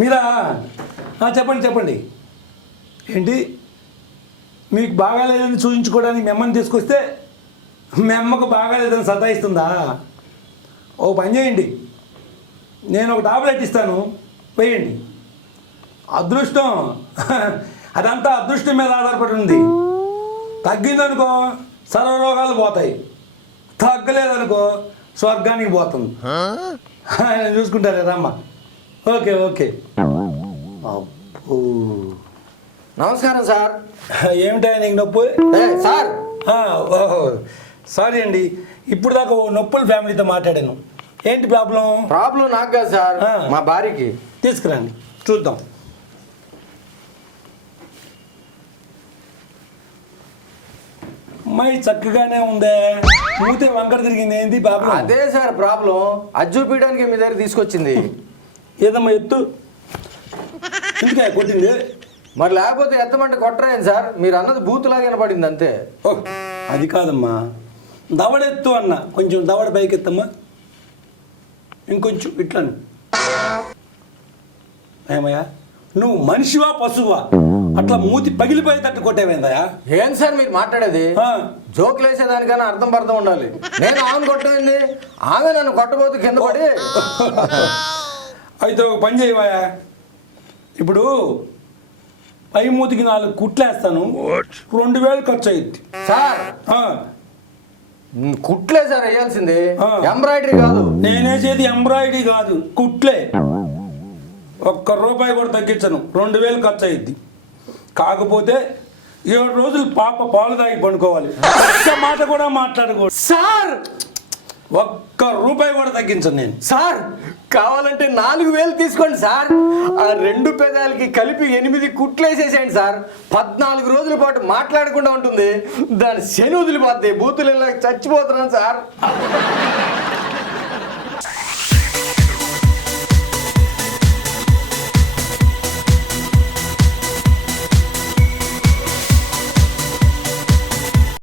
మీరా చెప్పండి చెప్పండి. ఏంటి మీకు బాగాలేదని చూపించుకోవడానికి మెమ్మని తీసుకొస్తే మెమ్మకు బాగాలేదని సతాయిస్తుందా? ఓ పని చేయండి, నేను ఒక టాబ్లెట్ ఇస్తాను, వేయండి. అదృష్టం అదంతా అదృష్టం మీద ఆధారపడి ఉంది. తగ్గిందనుకో సర్వరోగాలు పోతాయి, తగ్గలేదనుకో స్వర్గానికి పోతుంది. ఆయన చూసుకుంటారే రమ్మ. Okay okay. అబ్బో, నమస్కారం సార్. ఏమిటా నీకు నొప్పి? సార్ ఓహో సారీ అండి, ఇప్పుడు దాకా ఓ నొప్పుల ఫ్యామిలీతో మాట్లాడాను. ఏంటి ప్రాబ్లం? ప్రాబ్లం నాకు కాదు సార్, మా భార్యకి. తీసుకురండి చూద్దాం. అమ్మాయి చక్కగానే ఉందే, మూతే వంకర తిరిగింది. ఏంది ప్రాబ్లం? అదే సార్ ప్రాబ్లం, అది చూపించడానికి మీ దగ్గర తీసుకొచ్చింది. ఏదమ్మా ఎత్తు, ఎందుకే కొట్టింది? మరి లేకపోతే ఎత్తమంటే కొట్టరేం సార్, మీరు అన్నది బూతులాగా వినపడింది అంతే. ఓ అది కాదమ్మా, దవడెత్తు అన్న, కొంచెం దవడ పైకి ఎత్తమ్మా, ఇంకొంచెం ఇట్లను. ఏమయ్యా నువ్వు మనిషివా పశువా? అట్లా మూతి పగిలిపోయేటట్టు కొట్టేవేందయా? ఏం సార్ మీరు మాట్లాడేది? జోకులు వేసేదానికన్నా అర్థం పర్థం ఉండాలి. నేను ఆమె కొట్టమైంది, ఆమె నన్ను కొట్టబోతు కింద పడి. అయితే ఒక పని చేయవా, ఇప్పుడు పై మూతికి 4 కుట్లేస్తాను, 2000 ఖర్చు అయ్యింది. సార్ కుట్లే సార్ వేయాల్సింది, ఎంబ్రాయిడరీ కాదు. నేనేసేది ఎంబ్రాయిడరీ కాదు, కుట్లే. ₹1 కూడా తగ్గించను, 2000 ఖర్చు అయ్యిద్ది. కాకపోతే 7 రోజులు పాప పాలు తాగి పండుకోవాలి, ఒక్క మాట కూడా మాట్లాడకూడదు. సార్ ₹1 కూడా తగ్గించను నేను. సార్ కావాలంటే 4000 తీసుకోండి సార్, ఆ 2 పెదాలకి కలిపి 8 కుట్లు వేసేసేయండి సార్. 14 రోజుల పాటు మాట్లాడకుండా ఉంటుంది, దాని శని వదిలిపోద్ది. బూతులు చచ్చిపోతున్నాను సార్.